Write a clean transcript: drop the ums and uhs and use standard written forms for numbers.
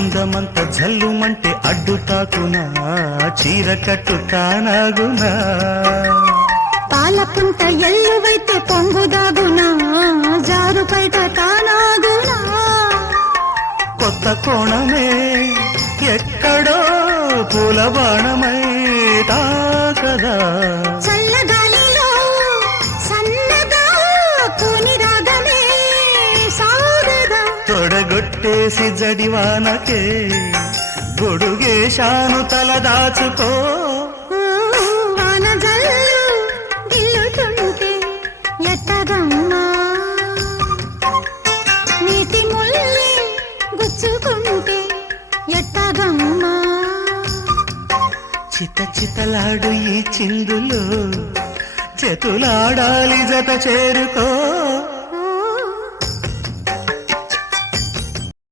అందమంత జల్లుమంటే అడ్డుతాకునా చీర కట్టు తానాగునా పాలపుంట ఎల్లువైతే పొంగుదాగునా జారు బయట తానాగునా కొత్త కోణమే ఎక్కడో పూల బాణమై తాకదా చల్లగాలిలో సన్నగా పూని రాగమే సాగదా తొడగొట్టేసి జడివానకే గొడుగేశాను తల దాచుకో వాన జల్లు గిల్లుతుంటే ఎట్టగమ్మా నీటి ముల్లి గుచ్చుకుంటే ఎట్టగమ్మా చిత చితలాడు ఈ చిందులో చేతులాడాలి జత చేరుకో